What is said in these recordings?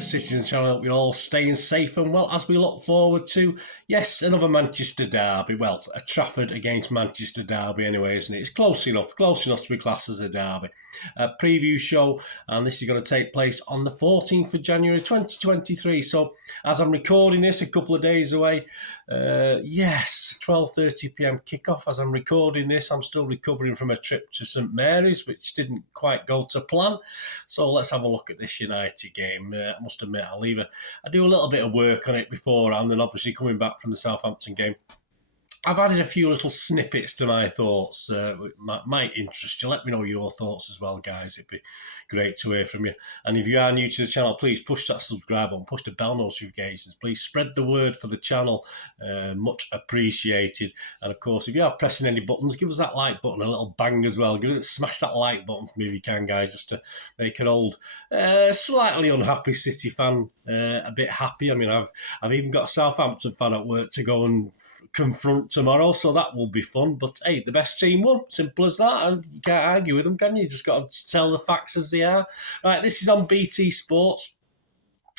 the Citizen channel. Hope you're all staying safe and well as we look forward to, yes, another Manchester derby. Well, a Trafford against Manchester derby anyway, isn't it? It's close enough to be classed as a derby. Preview show, and this is going to take place on the 14th of January 2023. So as I'm recording this, a couple of days away, 12:30 p.m. kickoff. As I'm recording this, I'm still recovering from a trip to St Mary's, which didn't quite go to plan. So let's have a look at this United game. I must admit, I do a little bit of work on it beforehand, and obviously coming back from the Southampton game, I've added a few little snippets to my thoughts which might interest you. Let me know your thoughts as well, guys. It'd be great to hear from you. And if you are new to the channel, please push that subscribe button, push the bell notifications. Please spread the word for the channel. Much appreciated. And of course, if you are pressing any buttons, give us that like button a little bang as well. Smash that like button for me if you can, guys, just to make an old, slightly unhappy City fan a bit happy. I mean, I've even got a Southampton fan at work to go and confront tomorrow, so that will be fun. But hey, the best team won. Simple as that. And you can't argue with them, can you? Just got to tell the facts as they are. Right, this is on BT Sports.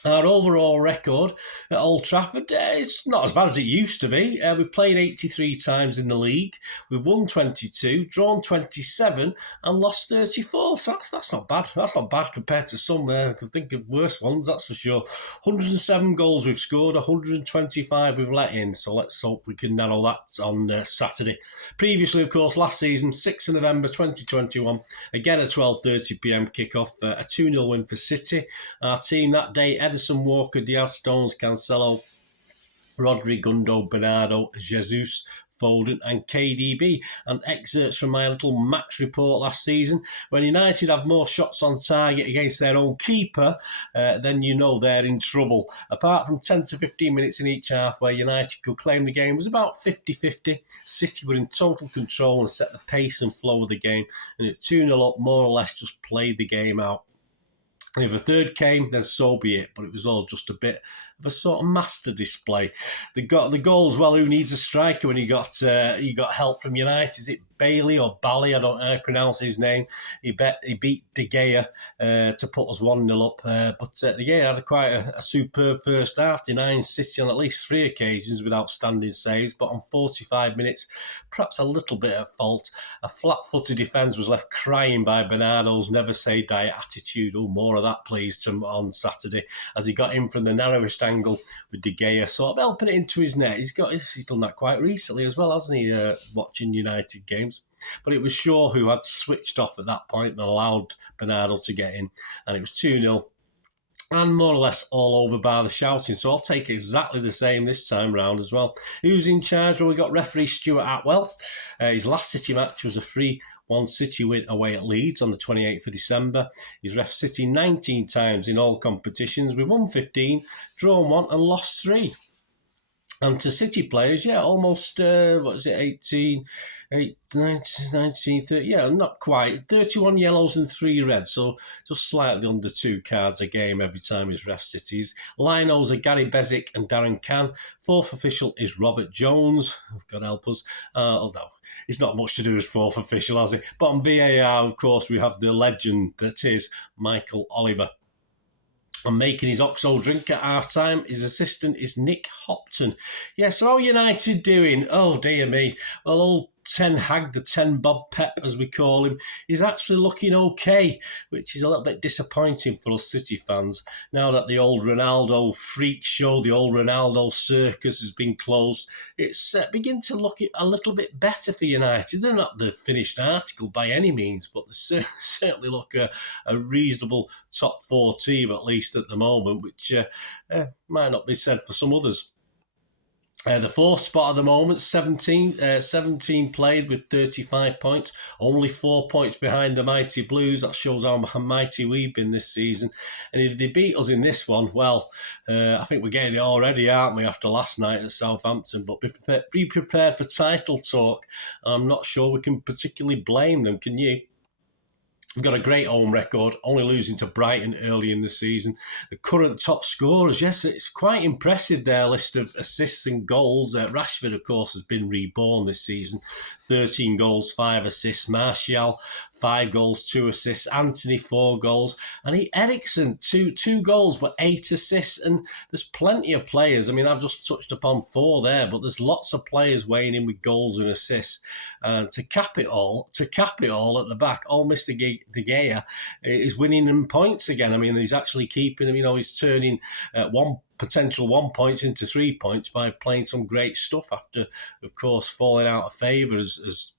Our overall record at Old Trafford, it's not as bad as it used to be. We've played 83 times in the league. We've won 22, drawn 27 and lost 34. So that's not bad. That's not bad compared to some. I can think of worse ones, that's for sure. 107 goals we've scored, 125 we've let in. So let's hope we can narrow that on Saturday. Previously, of course, last season, 6th of November 2021, again a 12:30 p.m. kickoff, a 2-0 win for City. Our team that day, Edison, Walker, Diaz, Stones, Cancelo, Rodri, Gundo, Bernardo, Jesus, Foden and KDB. And excerpts from my little match report last season. When United have more shots on target against their own keeper, then you know they're in trouble. Apart from 10 to 15 minutes in each half where United could claim the game, was about 50-50. City were in total control and set the pace and flow of the game. And at 2-0 up, more or less just played the game out. And if a third came, then so be it. But it was all just a bit of a sort of master display. The goals, well, who needs a striker when he got help from United? Is it Bailey or Bally? I don't know how to pronounce his name. He beat De Gea to put us 1-0 up. But De Gea had quite a superb first half, denying City on at least 3 occasions with outstanding saves. But on 45 minutes, perhaps a little bit at fault. A flat-footed defence was left crying by Bernardo's never say die attitude. Oh, more of that, please, on Saturday, as he got in from the narrowest angle with De Gea, sort of helping it into his net. He's done that quite recently as well, hasn't he, watching United games. But it was Shaw who had switched off at that point and allowed Bernardo to get in, and it was 2-0. And more or less all over by the shouting. So I'll take exactly the same this time round as well. Who's in charge? Well, we got referee Stuart Atwell. His last City match was a 3-1 City win away at Leeds on the 28th of December. He's ref City 19 times in all competitions. We won 15, drawn 1 and lost 3. And to City players, almost, 18, 19, 30, not quite. 31 yellows and 3 reds, so just slightly under 2 cards a game every time he's ref Cities. Linos are Gary Bezic and Darren Cann. 4th official is Robert Jones. God help us. Although he's not much to do as 4th official, has he? But on VAR, of course, we have the legend that is Michael Oliver. And making his OXO drink at half-time, his assistant is Nick Hopton. So how United doing? Oh, dear me. Well, old Ten Hag, the 10 Bob Pep, as we call him, is actually looking okay, which is a little bit disappointing for us City fans, now that the old Ronaldo freak show, the old Ronaldo circus has been closed. It's beginning to look a little bit better for United. They're not the finished article by any means, but they certainly look a reasonable top 4 team, at least at the moment, which might not be said for some others. The 4th spot at the moment, 17 played with 35 points, only 4 points behind the Mighty Blues. That shows how mighty we've been this season. And if they beat us in this one, well, I think we're getting it already, aren't we, after last night at Southampton? But be prepared for title talk. I'm not sure we can particularly blame them, can you? We've got a great home record, only losing to Brighton early in the season. The current top scorers, yes, it's quite impressive, their list of assists and goals. Rashford, of course, has been reborn this season. 13 goals, 5 assists. Martial, 5 goals, 2 assists. Anthony, 4 goals. And Ericsson, two goals, but 8 assists. And there's plenty of players. I mean, I've just touched upon 4 there, but there's lots of players weighing in with goals and assists. And to cap it all at the back, Mr. De Gea is winning them points again. I mean, he's actually keeping them, he's turning potential 1 point into 3 points by playing some great stuff after, of course, falling out of favour as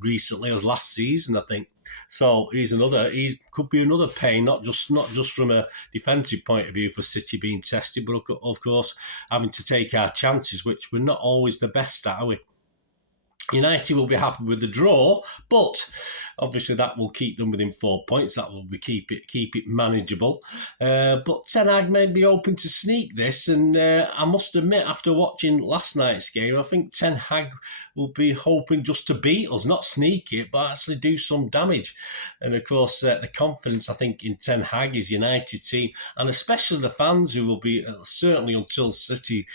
recently as last season, I think. So he could be another pain, not just from a defensive point of view for City being tested, but of course having to take our chances, which we're not always the best at, are we? United will be happy with the draw, but obviously that will keep them within 4 points. That will keep it manageable. But Ten Hag may be hoping to sneak this, and I must admit, after watching last night's game, I think Ten Hag will be hoping just to beat us, not sneak it, but actually do some damage. And of course, the confidence I think in Ten Hag is United team, and especially the fans who will be certainly until City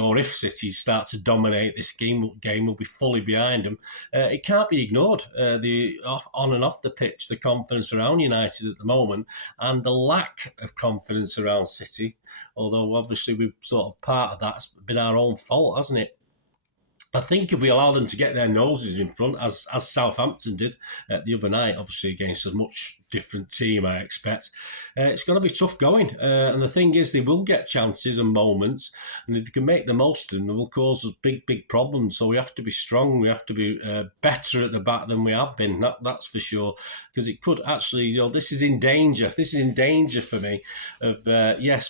or if City start to dominate this game will be fully behind them. It can't be ignored. The on and off the pitch, the confidence around United at the moment, and the lack of confidence around City. Although obviously we've sort of part of that's been our own fault, hasn't it? I think if we allow them to get their noses in front, as Southampton did the other night, obviously against a much different team, I expect, it's going to be tough going. And the thing is, they will get chances and moments, and if they can make the most of them, they will cause us big, big problems. So we have to be strong. We have to be better at the back than we have been. That's for sure. Because it could actually, this is in danger. This is in danger for me of,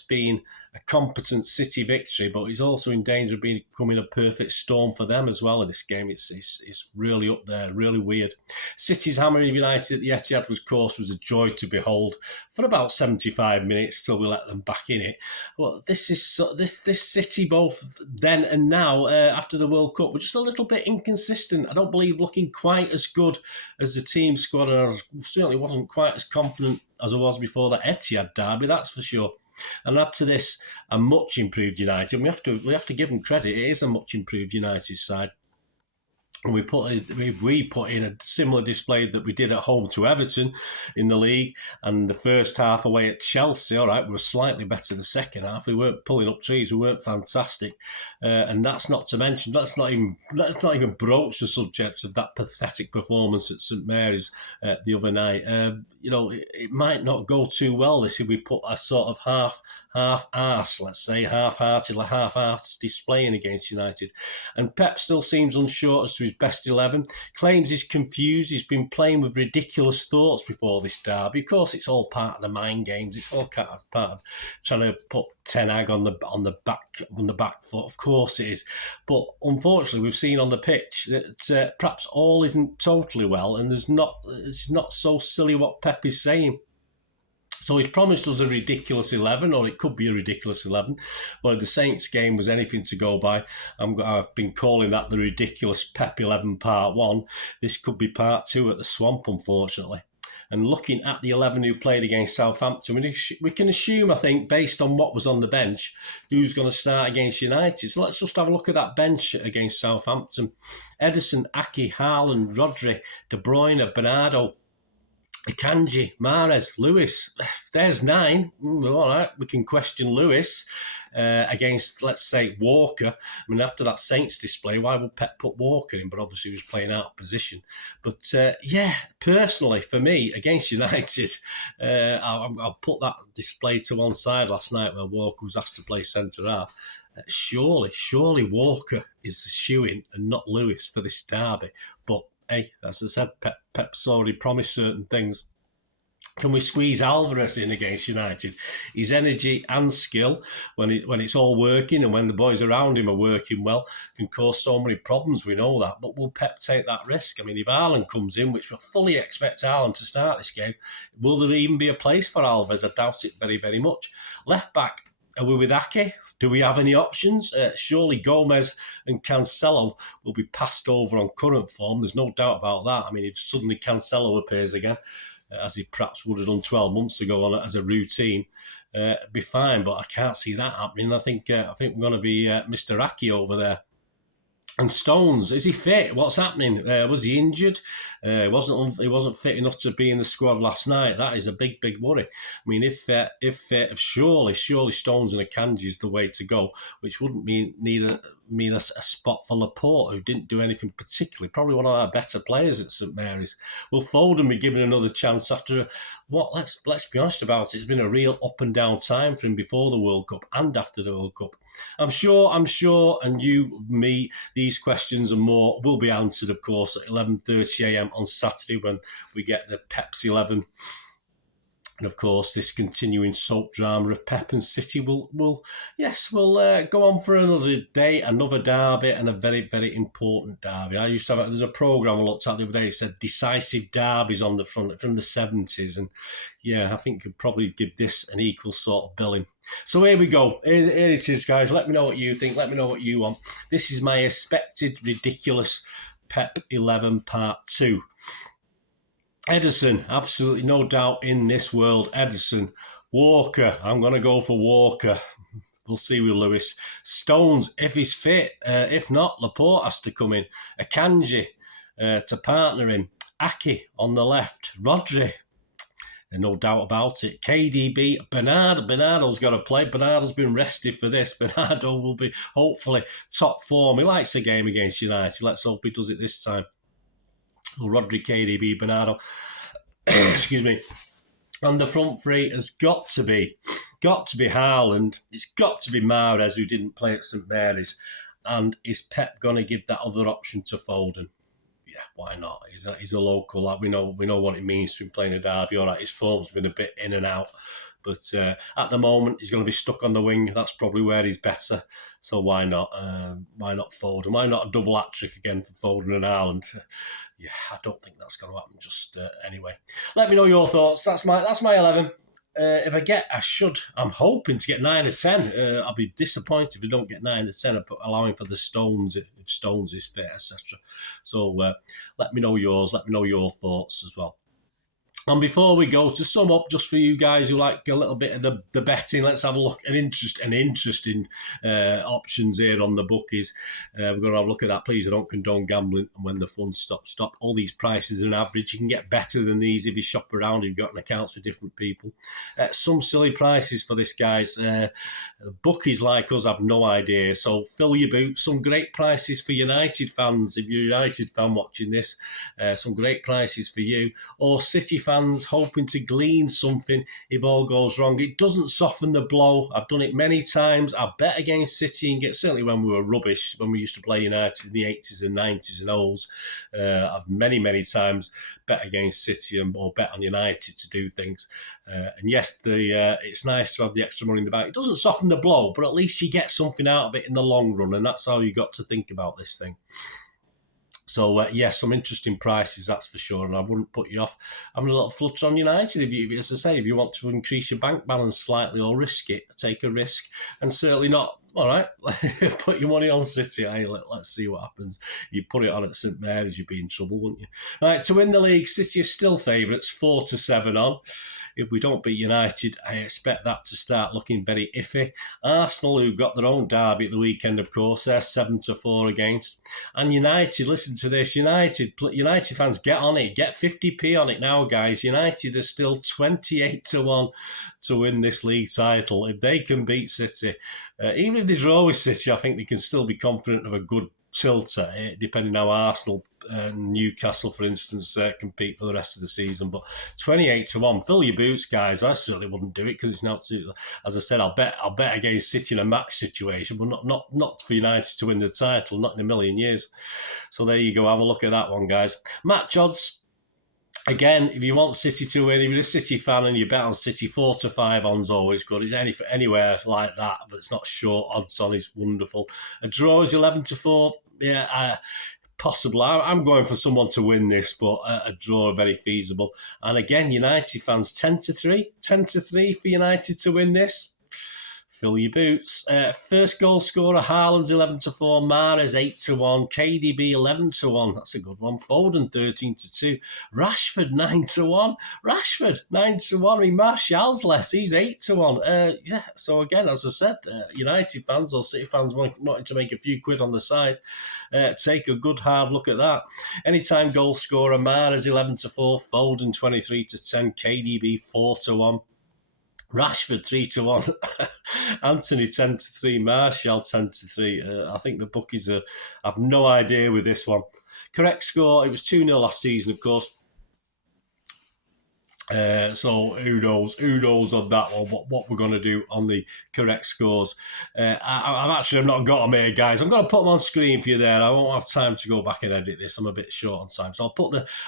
being a competent City victory, but he's also in danger of becoming a perfect storm for them as well in this game. It's really up there, really weird. City's hammering of United at the Etihad was a joy to behold for about 75 minutes till we let them back in it. Well, this City, both then and now, after the World Cup, were just a little bit inconsistent. I don't believe looking quite as good as the team squad, and I certainly wasn't quite as confident as I was before that Etihad derby, that's for sure. And add to this a much improved United. We have to give them credit. It is a much improved United side. And we put in a similar display that we did at home to Everton in the league, and the first half away at Chelsea. All right, we were slightly better the second half. We weren't pulling up trees. We weren't fantastic, and that's not to mention. Let's not even broach the subject of that pathetic performance at St Mary's the other night. It might not go too well this if we put a sort of half-arse, let's say, half-hearted display in against United. And Pep still seems unsure as to his best 11, claims he's confused, he's been playing with ridiculous thoughts before this derby. Of course, it's all part of the mind games, it's all part of trying to put Ten Hag on the back foot. Of course it is. But unfortunately, we've seen on the pitch that perhaps all isn't totally well, and it's not so silly what Pep is saying. So he's promised us a ridiculous 11, or it could be a ridiculous 11. But if the Saints game was anything to go by, I've been calling that the ridiculous Pep 11 part 1. This could be part 2 at the Swamp, unfortunately. And looking at the 11 who played against Southampton, we can assume, I think, based on what was on the bench, who's going to start against United. So let's just have a look at that bench against Southampton. Ederson, Ake, Haaland, Rodri, De Bruyne, Bernardo, Akanji, Mahrez, Lewis. There's 9. All right, we can question Lewis against, let's say, Walker. I mean, after that Saints display, why would Pep put Walker in? But obviously he was playing out of position. But personally, for me, against United, I'll put that display to one side last night where Walker was asked to play centre-half. Surely Walker is the shoo-in and not Lewis for this derby. But hey, as I said, Pep's already promised certain things. Can we squeeze Alvarez in against United? His energy and skill, when it's all working and when the boys around him are working well, can cause so many problems. We know that. But will Pep take that risk? I mean, if Haaland comes in, which we fully expect Haaland to start this game, will there even be a place for Alvarez? I doubt it very, very much. Left back, are we with Ake? Do we have any options? Surely Gomez and Cancelo will be passed over on current form. There's no doubt about that. I mean, if suddenly Cancelo appears again, as he perhaps would have done 12 months ago as a routine, be fine. But I can't see that happening. I think we're going to be Mr. Ake over there. And Stones, is he fit? What's happening? Was he injured? He wasn't fit enough to be in the squad last night. That is a big worry. I mean, if surely Stones and Akanji is the way to go, which wouldn't mean a spot for Laporte, who didn't do anything particularly. Probably one of our better players at St Mary's. Will Foden be given another chance after what? Let's be honest about it. It's been a real up and down time for him before the World Cup and after the World Cup. I'm sure, and you, me, these questions and more will be answered, of course, at 11:30 a.m. on Saturday when we get the Peps 11. And of course, this continuing soap drama of Pep and City will go on for another day, another derby, and a very, very important derby. I used to have there's a programme I looked at the other day. It said decisive derbies on the front from the 70s, and yeah, I think could probably give this an equal sort of billing. So here we go. Here it is, guys. Let me know what you think. Let me know what you want. This is my expected ridiculous Pep 11 Part 2. Ederson, absolutely no doubt in this world. Ederson. Walker, I'm going to go for Walker. We'll see with Lewis. Stones, if he's fit. If not, Laporte has to come in. Akanji to partner him. Aki on the left. Rodri, no doubt about it. KDB, Bernardo's got to play. Bernardo's been rested for this. Bernardo will be, hopefully, top form. He likes the game against United. Let's hope he does it this time. Rodri, KDB, Bernardo. Excuse me. And the front three has got to be Haaland. It's got to be Mahrez, who didn't play at St Mary's. And is Pep going to give that other option to Foden? Yeah, why not? He's a local lad. We know what it means to him playing a derby. All right, his form's been a bit in and out. But at the moment, he's going to be stuck on the wing. That's probably where he's better. So why not? Why not Foden? Why not a double hat-trick again for Foden and Haaland? Yeah, I don't think that's going to happen. Just anyway, let me know your thoughts. That's my 11. I'm hoping to get 9 or 10. I'll be disappointed if we don't get 9 or 10, allowing for the Stones if Stones is fit, etc. So let me know yours. Let me know your thoughts as well. And before we go, to sum up, just for you guys who like a little bit of the betting, let's have a look at interesting options here on the bookies. We're going to have a look at that. Please, I don't condone gambling, and when the fun stops, stop. All these prices are an average. You can get better than these if you shop around. You've got an accounts for different people. Some silly prices for this, guys. Bookies like us have no idea. So fill your boots. Some great prices for United fans. If you're a United fan watching this, some great prices for you. Or City fans hoping to glean something if all goes wrong. It doesn't soften the blow. I've done it many times. I bet against City and certainly when we were rubbish, when we used to play United in the 80s and 90s and O's. I've many times bet against City or bet on United to do things. And yes, it's nice to have the extra money in the bank. It doesn't soften the blow, but at least you get something out of it in the long run, and that's how you got to think about this thing. So, yes, some interesting prices, that's for sure, and I wouldn't put you off having a little flutter on United. As I say, if you want to increase your bank balance slightly or risk it, take a risk, and certainly not, all right, put your money on City. Hey, let's see what happens. You put it on at St Mary's, you'd be in trouble, wouldn't you? Right, to win the league, City are still favourites, 4-7 on. If we don't beat United, I expect that to start looking very iffy. Arsenal, who've got their own derby at the weekend, of course, they're 7-4 against. And United, listen to this, United fans, get on it. Get 50p on it now, guys. United are still 28-1 to win this league title. If they can beat City, even if they draw with City, I think they can still be confident of a good tilter, depending how Arsenal and Newcastle, for instance, compete for the rest of the season. But 28-1, fill your boots, guys. I certainly wouldn't do it because it's not. As I said, I'll bet against City in a match situation, but not for United to win the title, not in a million years. So there you go. Have a look at that one, guys. Match odds. Again, if you want City to win, if you're a City fan and you bet on City, 4-5 on's always good. It's anywhere like that, but it's not short odds on. It's wonderful. A draw is 11-4. Yeah, possible. I'm going for someone to win this, but a draw very feasible. And again, United fans, 10-3 for United to win this. Fill your boots. First goal scorer, Haaland's 11-4, Mahrez 8-1, KDB 11-1. That's a good one. Foden 13-2, Rashford 9-1. Rashford 9-1. I mean, Martial's less. He's 8-1. Yeah. So again, as I said, United fans or City fans wanting to make a few quid on the side, take a good hard look at that. Anytime goal scorer, Mahrez 11-4, Foden 23-10, KDB 4-1. Rashford 3-1, Anthony 10-3, Martial 10-3. I think the bookies have no idea with this one. Correct score, it was 2-0 last season, of course. So who knows on that one, what we're going to do on the correct scores. I've not got them here, guys. I'm going to put them on screen for you there. I won't have time to go back and edit this. I'm a bit short on time. So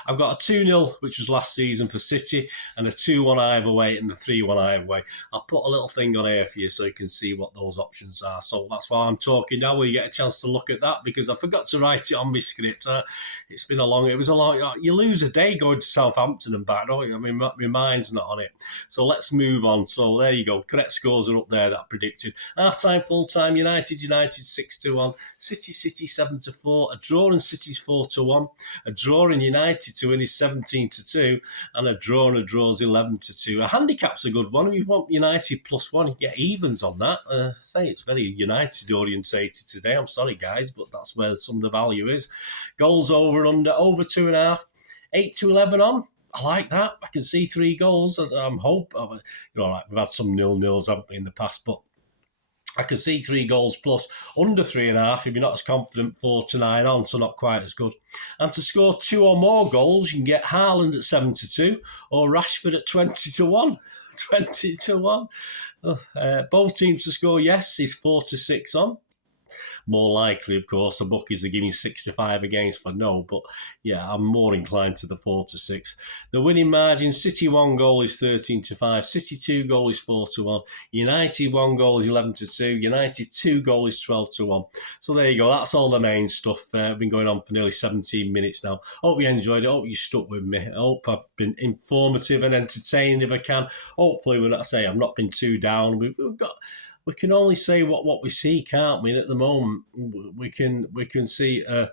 I've got a 2-0, which was last season for City, and a 2-1 either way, and the 3-1 either way. I'll put a little thing on here for you so you can see what those options are. So that's why I'm talking now, where you get a chance to look at that, because I forgot to write it on my script. It was a long, you lose a day going to Southampton and back, don't you? I mean, my mind's not on it. So let's move on. So there you go. Correct scores are up there that I predicted. Half-time, full-time, United 6-1, City 7-4, a draw in City's 4-1, a draw in United to win is 17-2, and a draw and a draw is 11-2. A handicap's a good one. If you want United +1, you can get evens on that. Say it's very United orientated today. I'm sorry, guys, but that's where some of the value is. Goals over and under, over 2.5, 8-11 on. I like that. I can see 3 goals. I'm hoping, we've had some 0-0s, haven't we, in the past, but I can see 3 goals plus. Under 3.5, if you're not as confident, 4-9 on, so not quite as good. And to score 2 or more goals, you can get Haaland at 7-2 or Rashford at 20-1. 20-1. Both teams to score yes is 4-6 on. More likely, of course, the bookies are giving 6-5 against for no, but yeah, I'm more inclined to the 4-6. The winning margin, City 1 goal is 13-5, City 2 goal is 4-1, United 1 goal is 11-2, United 2 goal is 12-1. So there you go, that's all the main stuff. I've been going on for nearly 17 minutes now. Hope you enjoyed it, hope you stuck with me. I hope I've been informative and entertaining if I can. Hopefully, when I say I've not been too down, we can only say what we see, can't we? And at the moment, we can see a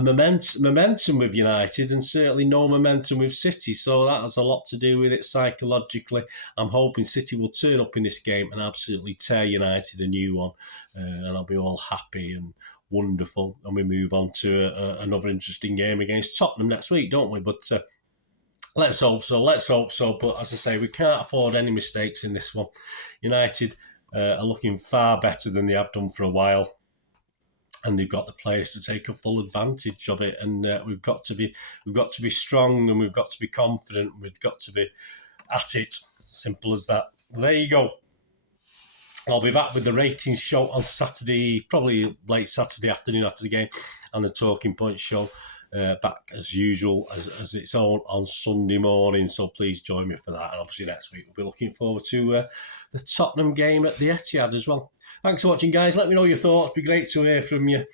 momentum with United, and certainly no momentum with City. So that has a lot to do with it psychologically. I'm hoping City will turn up in this game and absolutely tear United a new one, and I'll be all happy and wonderful. And we move on to another interesting game against Tottenham next week, don't we? But let's hope so. But as I say, we can't afford any mistakes in this one. United are looking far better than they have done for a while, and they've got the players to take a full advantage of it. And we've got to be strong, and we've got to be confident. We've got to be at it. Simple as that. There you go. I'll be back with the ratings show on Saturday, probably late Saturday afternoon after the game, and the Talking Point show back as usual as its own on Sunday morning. So please join me for that. And obviously next week we'll be looking forward to the Tottenham game at the Etihad as well. Thanks for watching, guys. Let me know your thoughts. It'd be great to hear from you.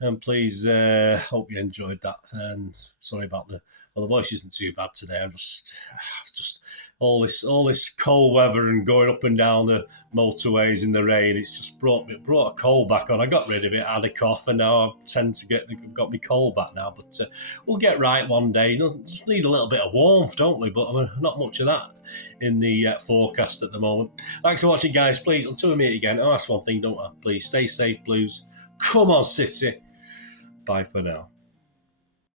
And please, hope you enjoyed that. And sorry about the voice isn't too bad today. I'm just all this cold weather and going up and down the motorways in the rain. It's just brought a cold back on. I got rid of it, I had a cough, and now I tend to got my cold back now. But we'll get right one day. Just need a little bit of warmth, don't we? But not much of that in the forecast at the moment. Thanks for watching, guys. Please, until we meet again, I'll ask one thing, don't I? Please stay safe, Blues. Come on, City. Bye for now.